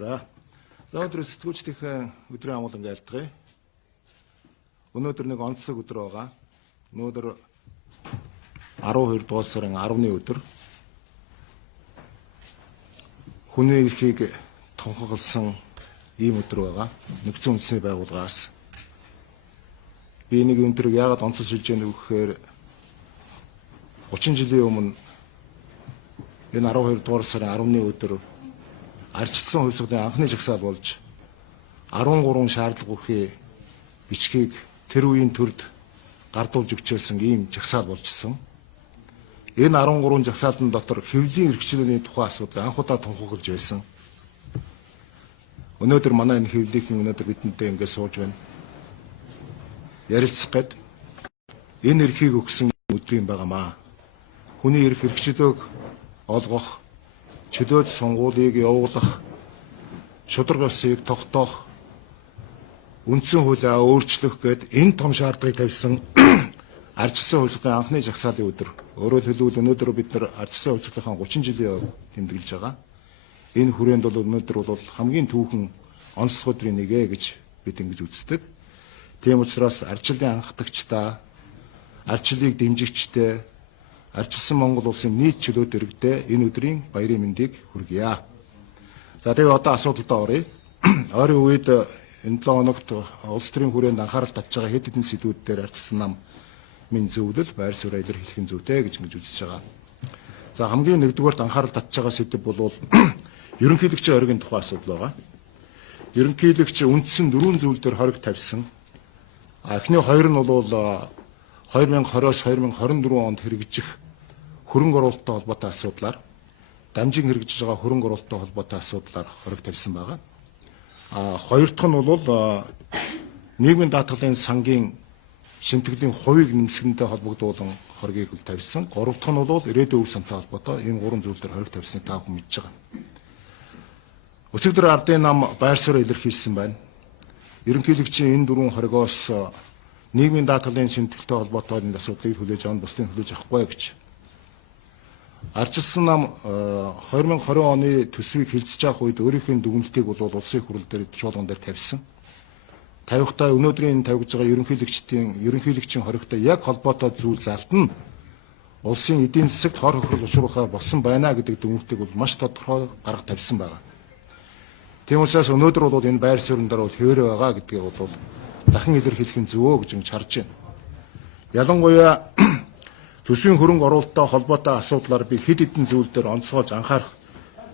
За өнөөдөр сэтгүүлчдийн өдрийн амгалан айлтгая. Өнөөдөр нэг онцлог өдөр байгаа. Өнөөдөр 12 дугаар сарын 10-ны өдөр. Хүний эрхийг тунхагласан ийм өдөр байгаа. Нэгдсэн үндэсний байгууллагаас. Би нэг өндрийг яагаад онцлж хэлж яах вэ гэхээр 30 жилийн өмнө энэ 12 дугаар сарын 10-ны өдөр ардчилсан хувьсгалын анхны жагсаал болж 13 шаардлага бүхий бичгийг тэр үеийн төрд гардуулж өгчөөсөн ийм жагсаал болжсэн. Энэ 13 жагсаалтын дотор хэвлийн эрхчлөөний тухай асуудал анх удаа тунхаглаж байсан. Өнөөдөр манай энэ хэвлийнхэн өнөөдөр бидэнтэй ингээд сууж байна. Ярилцах гээд энэ эрхийг өгсөн өдөр юм байнамаа. Хүний эрх хэрэгчлөөг олгох, чөлөөт сонгуулийг явуулах, шударга ёсыг тогтоох, үндсэн хуулиа өөрчлөх гээд энэ том шаардлагыг тавьсан ардчилсан хувьсгалын анхны жагсаалын өдөр. Өөрөөр хэлбэл өнөөдөр бид нар ардчилсан хувьсгалынхаа 30 жилийн тэмдэглэж байгаа. Энэ хүрээнд бол өнөөдөр бол хамгийн түүхэн онцлог өдрийн нэгэ гэж бид ингэж үздэг. Тийм учраас ардчлалын анхдагчдаа, ардчлалыг дэмжигчдээ, ардчилсан Монгол улсын нийт чөлөөт иргэдээ энэ өдрийн баярын мэндийг хүргье. За тэгээ одоо асуудалдаа оръё. Ойрын үед энэ 7 хоногт улс төрийн хүрээнд анхаарал татж байгаа хэд хэдэн сэдвүүд дээр ардчилсан нам минь зөвлөл байр суурь илэрхийлэх зүйтэй гэж үзэж байгаа. За хамгийн нэгдүгээрт анхаарал татж байгаа сэдэв бол ерөнхийлөгчийн хоригийн тухай асуудал байгаа. Ерөнхийлөгч үндсэн 4 зүйл дээр хориг тавьсан. Эхний хоёр нь бол 2020-оос 2024 онд хэрэгжих хөрөнгө оруулалттай холбоотой асуудлаар, дамжин хэрэгжиж байгаа хөрөнгө оруулалттай холбоотой асуудлаар хориг тавьсан байгаа. Хоёр дахь нь бол нийгмийн даатгалын сангийн шимтгэлийн хувийг нэмсгэнтэй холбогдуулан хоригийг тавьсан. Гурав дахь нь бол ирээдүйн үр сантай холбоотой энэ 3 зүйл дээр хориг тавьсныг та бүхэн мэдж байгаа. Өчигдөр ардын нам байр суурь илэрхийлсэн байна. Ерөнхийлөгчийн энэ 4 хоригоос нийгмийн даатгалын шимтгэлтэй холбоотой энэ асуудлыг хүлээж авах, бусдыг хүлээж авахгүй гэж. Ардчилсан нам 2020 оны төсвийг хэлцэж авах үед өөрийнхөө дүгнэлтийг бол улсын хурал дээр чуулган дээр тавьсан. Тавихтаа өнөөдрийн тавьж байгаа ерөнхийлөгчийн хоригтой яг холбоотой зүйл залтан улсын эдийн засагт хор хохирол учруулахаар болсон байна гэдэг дүгнэлтийг бол маш тодорхой гаргаж тавьсан байна. Тийм учраас өнөөдөр бол энэ байр суурин дээр бол хөөрэ байгаа гэдгийг бол дахин илэрхийлэх нь зөвөө гэж харж байна. Ялангуяа төсвийн хөрөнгө оруулалттай холбоотой асуудлаар би хэд хэдэн зүйл дээр онцгойлж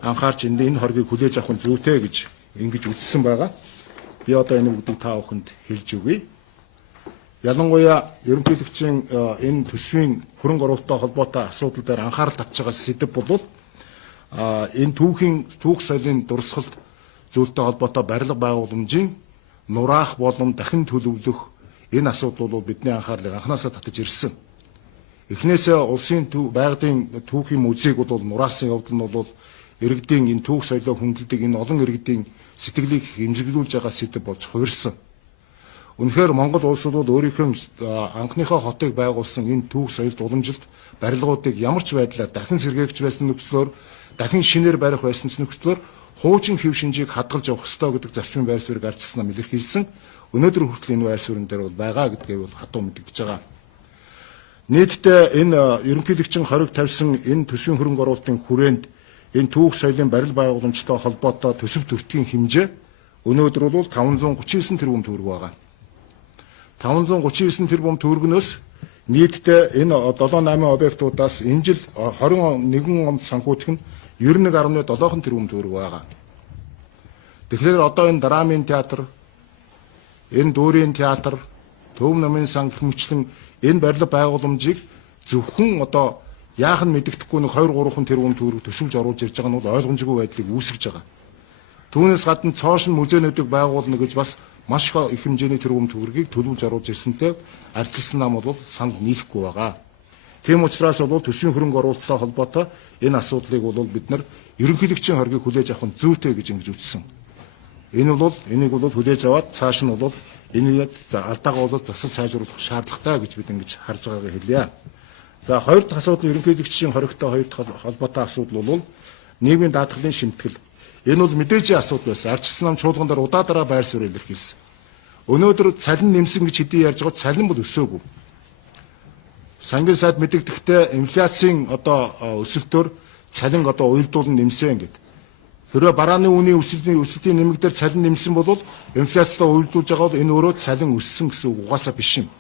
анхаарч энэ хоргийг хүлээж авах нь зүйтэй гэж ингэж үзсэн байгаа. Би одоо энэ бүгдийг та бүхэнд хэлж өгье. Ялангуяа ерөнхийлөгчийн энэ төсвийн хөрөнгө оруулалттай холбоотой асуудал дээр анхаарал татж байгаа сэдэв бол энэ түүх соёлын дурсгалд зүйлтэй холбоотой барилга байгууламжийн нураах болон дахин төлөвлөх энэ асуудал бол бидний анхаарлыг анханасаа татаж ирсэн. Эхнээсээ улсын байгалийн түүхийн музейг бол нураасан явдал нь бол иргэдийн энэ түүх соёлоо хүндэлдэг энэ олон иргэдийн сэтгэлийг хэмжиглүүлж байгаа сэдэв болж хувирсан. Үнэхээр Монгол улс бол өөрийнхөө анхныхоо хотыг байгуулсан энэ түүх соёлд уламжилт барилгуудыг ямар ч байдлаар дахин сэргээгч байсан нөхцлөөр, дахин шинээр барих байсан нөхцлөөр хуучин хэв шинжийг хадгалж явах ёстой гэдэг зарчмын байр суурийг ардчилсан нам илэрхийлсэн. Өнөөдөр хүртэл энэ байр суурин дээр бол байгаа гэдгийг бол хатуу мэдэгдэж байгаа. Нийтдээ энэ ерөнхийлөгчийн хориг тавьсан энэ төсвийн хөрөнгө оруулалтын хүрээнд энэ түүх соёлын барил байгууламжтай холбоотой төсөв төртгийн хэмжээ өнөөдөр бол 539 тэрбум төгрөг байгаа. 539 тэрбум төгрөгнөөс нийтдээ энэ 7-8 объектуудаас энэ жил 21 онд санхүүтэх нь 91.7 тэрбум төгрөг байгаа. Тэгэхээр одоо энэ драмын театр, энэ дүүрийн театр, төв намын сан гэх мэтлэн энэ барилга байгууламжийг зөвхөн одоо яах нь мэддэхгүй нэг 2-3 тэрбум төгрөг төсөвж оруулж ирж байгаа нь бол ойлгомжгүй байдлыг үүсгэж байгаа. Түүнээс гадна цоошин музейнуудыг байгуулна гэж бас маш их хэмжээний тэрбум төгрөгийг төлөвлөж оруулж ирсэнтэй ардчилсан нам бол санал нийлэхгүй байгаа. Тийм учраас бол төсвийн хөрөнгө оруулалттай холбоотой энэ асуудлыг бол бид нар ерөнхийлөгчийн хоргийг хүлээж авах нь зүйтэй гэж ингэж үзсэн. Энийг бол хүлээж аваад цааш нь бол энийг алдаага бол засал сайжруулах шаардлагатай гэж бид ингэж харж байгаагаа хэлье. За хоёр дахь асуудал ерөнхийлөгчийн хоригтой хоёр дахь холбоотой асуудал бол нийгмийн даатгалын шимтгэл. Энэ бол мэдээжийн асуудал байсан. Ардчилсан нам чуулган дээр удаа байр суурь илэрхийлсэн. Өнөөдөр цалин нэмсэн гэж хэдий ярьж байгаа цалин бол өсөөгүй. Сангийн сайд мэдэгдэхдээ инфляцийн өсөлтөөр цалин уялдуулан нэмсэн гэдэг. Хэрвээ барааны үнийн өсөлтийн нэмэг дээр цалин нэмсэн бол инфляцтай уялдуулж байгаа бол энэ өөрөө цалин өссөн гэсэн үг угаасаа биш юм.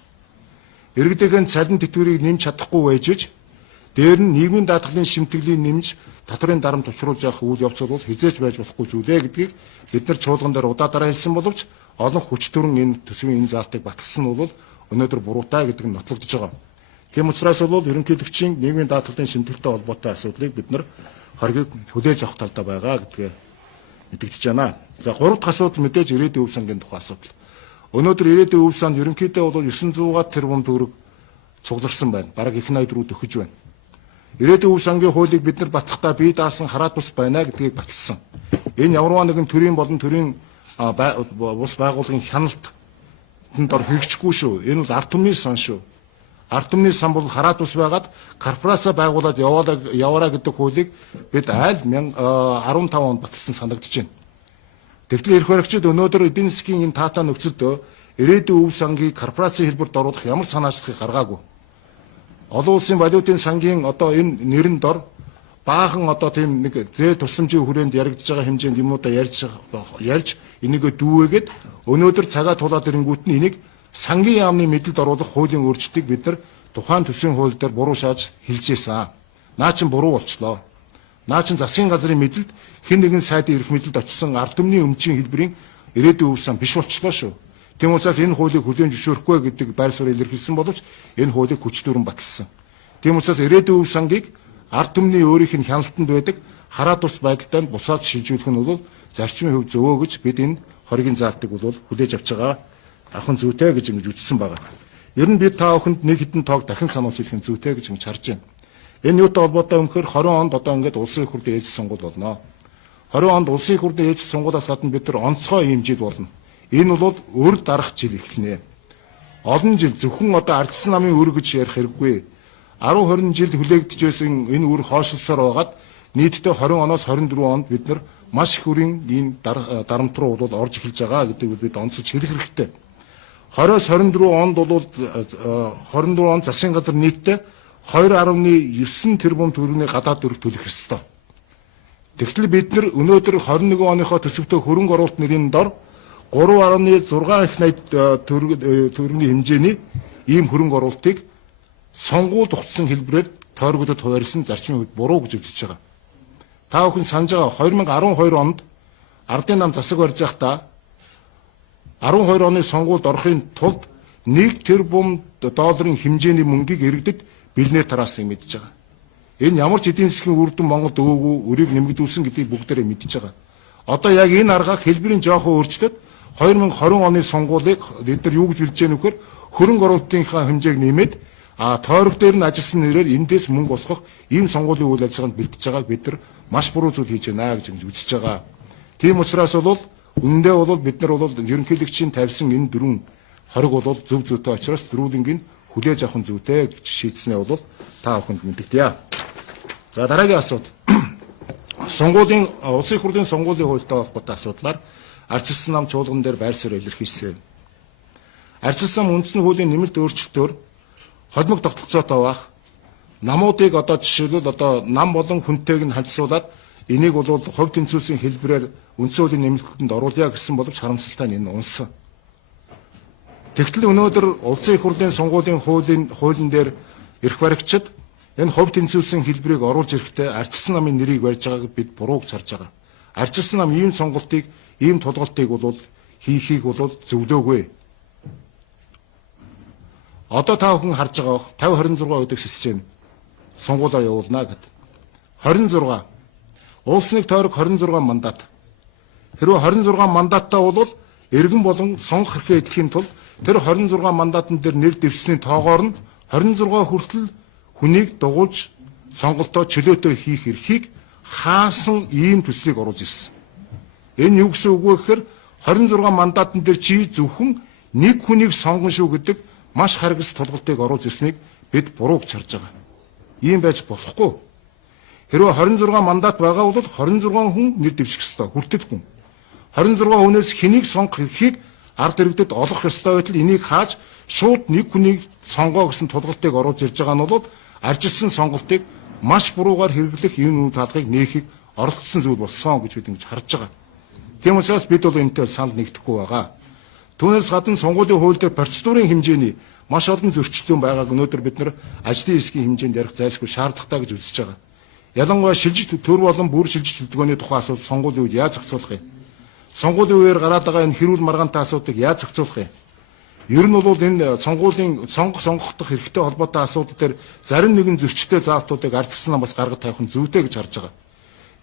Иргэдийн цалин тэтгэврийг нэмж чадахгүй байж ич дээр нь нийгмийн даатгалын шимтгэлийг нэмж татврын дарамт учруулж явах үйл явц бол хизээж байж болохгүй зүйлээ гэдгийг бид нар чуулган дээр удаа дараа хэлсэн боловч олон хүч төрн энэ төсвийн энэ заалтыг баталсан нь бол өнөөдөр буруутай гэдэг нь нотлогдож байгаа. Тийм учраас бол ерөнхийлөгчийн нийгмийн даатгалын шимтгэлтэй холбоотой асуудлыг бид нар хоргийг хүлээж авах талдаа байгаа гэдгээ мэдэгдэж байна. За 3 дахь асуудал мэдээж ирээдүйн өв сангийн тухай асуудал. Өнөөдөр ирээдүйн өв санд ерөнхийдөө бол 900 тэрбум төгрөг цугларсан байна. Бараг их найд руу төхөж байна. Ирээдүйн өв сангийн хуулийг бид нар батлахдаа бие даасан хараат бус байна гэдгийг баталсан. Энэ ямарваа нэгэн төрийн болон төрийн бус байгууллагын хяналтанд ор хэрэгжихгүй шүү. Энэ бол ард түмний сан шүү. Ард түмний сан бол хараат бус байгаад корпорац байгуулад яваараа гэдэг хуулийг бид айл 15 онд баталсан санагдаж байна. Тэгтэл эрх баригчид өнөөдөр эдийн засгийн энэ таатай нөхцөлд ирээдүйн өв сангийг корпорацийн хэлбэрт оруулах ямар санаачлагыг гаргаагүй. Олон улсын валютын сангийн энэ нэрэн дор баахан тийм нэг зээл тусламжийн хүрээнд яригдж байгаа хэмжээнд юмудаа ярьж энийгээ дүүгээд өнөөдөр цагаа тулаад ирэнгүүт нь энийг сангийн яамны мэдэлд оруулах хуулийн өөрчлөлтийг бид нар тухайн төсвийн хууль дээр буруу шааж хэлжээсэн. Наа чин буруу болчлоо. Наа чин засгийн газрын мэдэлд хэн нэгэн сайдын эрх мэдэлд очсон ард түмний өмчийн хэлбэрийн ирээдүйн өв сан биш болчлоо шүү. Тийм учраас энэ хуулийг хүлээн зөвшөөрөхгүй гэдэг байр суурь илэрхийлсэн боловч энэ хуулийг хүч төрөн баталсан. Тийм учраас ирээдүйн өв сангийг ард түмний өөрийнх нь хяналтанд байдаг хараат бус байдалтай нь бусаад шилжүүлэх нь бол зарчмын хөв зөвөө гэж бид энэ хоргийн заалтыг бол хүлээж авч байгаа ахын зүйтэй гэж ингэж үзсэн байгаа. Ер нь бид та бүхэнд нэг хэдэн тоог дахин сануулж хэлэх нь зүйтэй гэж ингэж харж байна. Энэ юутай холбоотой өнөхөр 20 онд ингээд улсын их хурлын ээлжид сонгуул болно. 20 онд улсын их хурлын ээлжид сонгуулиас гадна бид нар онцгой ийм жил болно. Энэ бол өр дарах жил эхэлнэ. Олон жил зөвхөн ардчилсан намын өр гэж ярих хэрэггүй. 10-20 жилд хүлээгдэж байсан энэ үр хойшлсоор байгаад нийтдээ 20 оноос 24 онд бид нар маш их үрийн ийм дарамт руу бол орж эхэлж байгаа гэдэг бид онцолж хэлэх хэрэгтэй. 20-с 24 онд бол 24 онд засгийн газар нийтдээ 2.9 тэрбум төгрөгийн гадаад дөрөв төлөх ёстой. Тэгтэл бид нар өнөөдөр 21 оныхоо төсөвтөө хөрөнгө оруулалт нэрийн дор 3.6 их найд төгрөгийн хэмжээний ийм хөрөнгө оруулалтыг сонгуульд ухсан хэлбэрээр тойрогдод хуваарлсан зарчмын хувьд буруу гэж үзэж байгаа. Та бүхэн санаж байгаа 2012 онд ардын нам засаг барьж байхдаа 12 оны сонгуульд орохын тулд 1 тэрбум долларын хэмжээний мөнгийг иргэдэд бэлнээр тараасан мэдж байгаа. Энэ ямар ч эдийн засгийн үр дүн Монголд өвөөгөө өрийг нэмэгдүүлсэн гэдгийг бүгдээрээ мэдж байгаа. Одоо яг энэ аргаар хэлбэрийн жоохон өөрчлөлт 2020 оны сонгуулийг бид нар юу гэж билж яах вэ гэхээр хөрөнгө оруулалтынхаа хэмжээг нэмээд тойрог дээр нь ажилласан нэрээр эндээс мөнгө босгох ийм сонгуулийн үйл ажиллагаанд бэлтэж байгааг бид нар маш буруу зүйл хийж байна гэж үзэж байгаа. Тийм учраас бол үнэндээ бол бид нар бол ерөнхийлөгчийн тавьсан энэ дөрвөн хориг бол зөв зүйтэй учраас дөрвөлнгийн хүлээж авах нь зүйтэй гэж шийдснээ бол та бүхэнд мэдэгдэе. За дараагийн асуудал. Сонгуулийн улсын их хурлын сонгуулийн хуультай холбоотой асуудлаар ардчилсан нам чуулган дээр байр суурь илэрхийлсэн. Ардчилсан үндэсний хуулийн нэмэлт өөрчлөлтөөр холимог тогтолцоотой байх намуудыг жишээлбэл нам болон хүнтэйг нь хандлуулад энийг бол хувь тэмцүүлсийн хэлбэрээр үндсэн хуулийн нэмэлтэнд оруулъя гэсэн боловч харамсалтай нь энэ унсан. Тэгтэл өнөөдөр улсын их хурлын сонгуулийн хуулийн дээр эрх баригчид энэ хувь тэмцүүлсэн хэлбэрийг оруулж ирэхдээ ардчилсан намын нэрийг барьж байгааг бид буруу гэж харж байгаа. Ардчилсан нам ийм сонголтыг, ийм тулгалтыг бол хийхийг бол зөвлөөгүй. Одоо та бүхэн харж байгаа 50-26 гэдэг систем сонгуулаар явуулна гэдэг. 26 улс нэг тойрог 26 мандат. Хэрвээ 26 мандаттай бол иргэн болон сонгох эрхээ эдлэхийн тулд тэр 26 мандатн дээр нэр дэвшсэний тоогоор нь 26 хүртэл хүнийг дугуйж сонголтоо чөлөөтэй хийх эрхийг хаасан ийм төслийг оруулж ирсэн. Энэ юу гэсэн үг вэ гэхээр 26 мандатн дээр чи зөвхөн нэг хүнийг сонгоно шүү гэдэг маш харгас тулгалтыг оруулж ирснийг бид буруу гэж харж байгаа. Ийм байж болохгүй. Хэрвээ 26 мандат байгаа бол 26 хүн нэр дэвших ёстой. Хүртэт хүн. 26 хүнээс хэнийг сонгох эрхийг ард иргэдэд олох ёстой байтал энийг хааж шууд нэг хүнийг сонгоо гэсэн тулгалтыг оруулж ирж байгаа нь бол арчилсан сонголтыг маш буруугаар хэрэглэх энэ үе таалгыг нээхийг оролцсон зүйл болсон гэж бид ингэж харж байгаа. Тийм учраас бид бол энэтэй санал нэгдэхгүй байгаа. Түүнээс гадна сонгуулийн хууль дээр процедурын хэмжээний маш олон зөрчилдөөн байгааг өнөөдөр бид нар ажлын хэсгийн хэмжээнд ярих зайлшгүй шаардлагатай гэж үзэж байгаа. Ялангуяа шилжиж төр болон бүр шилжиж төлөвлөгөөний тухай асуудал сонгуулийн үед яаж зохицуулах юм? Сонгуулийн үеэр гараад байгаа энэ хэрүүл маргаантай асуудыг яаж зохицуулах юм? Ер нь бол энэ сонгуулийн сонгохдох хэрэгтэй холбоотой асуудал дээр зарим нэгэн зөрчилтэй заалтуудыг ардчилсан намаас гаргаж тавих нь зүйтэй гэж харж байгаа.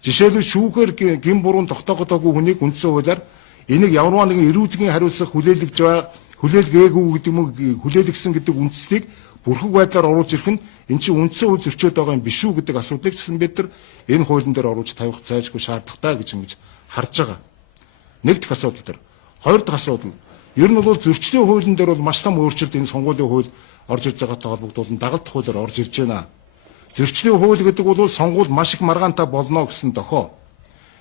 Жишээлбэл шүүхээр гин буруунд тогтоогдоогүй хүнийг үндсэн хуулиар энийг ямарваа нэгэн эрүүзгийн хариуцлага хүлээлгээгүй гэдэг юм хүлээлгсэн гэдэг үндслийг бүрхэг байдлаар оруулж ирэх нь эн чинь үндсэн хууль зөрчөөд байгаа юм биш үү гэдэг асуудлыг чинь бид нар энэ хуулийн дээр оруулж тавих зайлшгүй шаардлагатай гэж ингэж харж байгаа. Нэг дэх асуудал дээр. Хоёр дахь асуудал. Ер нь бол зөрчлийн хуулийн дээр бол маш том өөрчлөлт энэ сонгуулийн хууль орж ирж байгаатай холбогдуулан дагалдах хуулиар орж ирж байна. Зөрчлийн хууль гэдэг бол сонгуул маш их маргаантай болно гэсэн дохоо.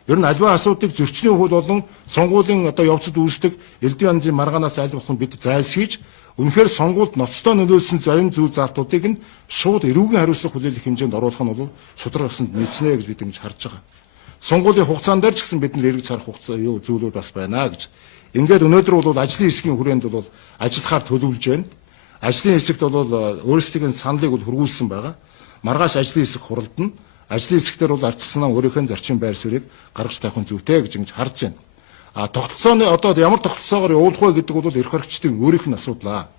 Ер нь альва асуудыг зөрчлийн хууль болон сонгуулийн явцад үүсдэг элдвийн янзын маргаанаас аль болох бид зайлсхийж үнэхээр сонгуульд ноцтой нөлөөлсөн зарим зүйл заалтуудыг нь шууд эрүүгийн хариуцлага хүлээлгэх хэмжээнд оруулах нь бол шудраг усанд нийцнэ гэж бид ингэж харж байгаа. Сонгуулийн хугацаан дээр ч гэсэн бид нар эргэж харах зүйлүүд бас байна гэж. Ингээд өнөөдөр бол ажлын хэсгийн хүрээнд бол ажиллахаар төлөвлөж байна. Ажлын хэсэгт бол өөрсдийн саналыг бол хургуулсан байгаа. Маргааш ажлын хэсэг хуралдана. Ажлын хэсэгтэр бол ардчилсан өөрийнхөө зарчим байр суурийг гаргаж тавих нь зүйтэй гэж ингэж харж байна. Тогтолцооны ямар тогтолцоогоор явуулах вэ гэдэг бол эрх баригчдын өөрийнх нь асуудал.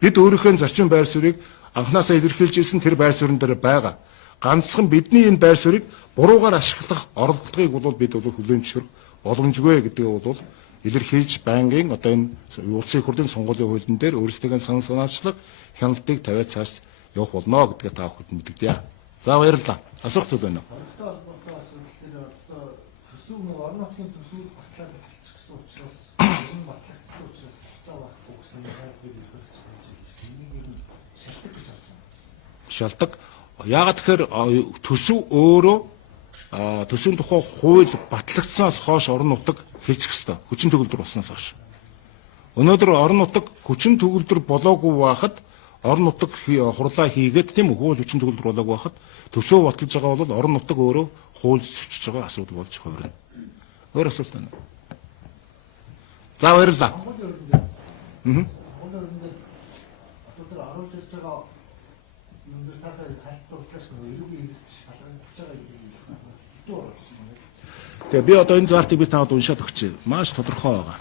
Бид өөрийнхөө зарчим байр суурийг анхнаасаа илэрхийлж ирсэн тэр байр суурин дээр байгаа. Ганцхан бидний энэ байр суурийг буруугаар ашиглах оролдлогыг бол бид хүлээн зөвшөөрөх боломжгүй гэдэг бол илэрхийлж байнгын энэ улсын хурлын сонгуулийн хуулийн дээр өөрсдөө санаачлаг хяналтыг тавиад цааш явах болно гэдгээ та бүхэнд мэдэгдэе. За баярлалаа. Асуух зүйл байна уу? Орон нутгийн төсвүүд батлаад эхэлчихсэн учраас энэ батлагдсан учраас хугацаа багтгүй гэсэн хайр бид илэрхийлж байгаа юм. Энийг нь шалтгаан гэж харсан. Шалтгаан. Яагаад тэгэхээр төсөв өөрөө төсвийн тухай хууль батлагдсанаас хойш орон нутаг хэлцэх ёстой. Хүчин төгөлдөр болсноос хойш. Өнөөдөр орон нутаг хүчин төгөлдөр болоогүй байхад орон нутаг хурлаа хийгээд тийм үү хууль хүчин төгөлдөр болоогүй байхад төсөв баталж байгаа бол орон нутаг өөрөө хууль зөрчиж байгаа асуудал болж хувирна. Өөр асуулт байна. За баярлалаа. Тэгээ би одоо энэ заалтыг би таад уншаад өгчээ. Маш тодорхой байгаа.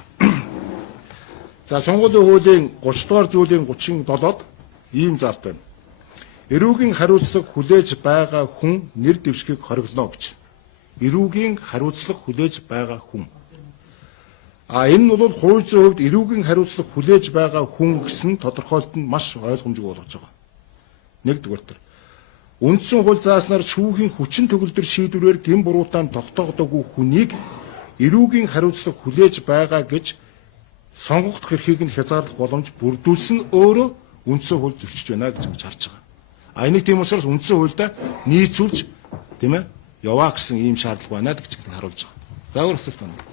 За сонгуулийн хуулийн 30 дугаар зүйлийн 37-д ийм заалт байна. Эрүүгийн хариуцлага хүлээж байгаа хүн нэр дэвшгийг хориглоно гэж. Эрүүгийн хариуцлага хүлээж байгаа хүн. Энэ нь бол хууль зүйн хувьд эрүүгийн хариуцлага хүлээж байгаа хүн гэсэн тодорхойлолт нь маш ойлгомжтой болгож байгаа. Нэгдүгээр төр. Үндсэн хууль зааснаар шүүхийн хүчин төгөлдөр шийдвэрээр гин буруутаан тогтоогдоогүй хүнийг эрүүгийн хариуцлага хүлээж байгаа гэж сонгогдох эрхийг нь хязгаарлах боломж бүрдүүлсэн өөрөө үндсэн хууль зөрчиж байна гэж харж байгаа. Энийг тийм учраас үндсэн хуультай нийцүүлж тийм ээ яваа гэсэн ийм шаардлага байна гэж харуулж байгаа. За өөр асуулт байна.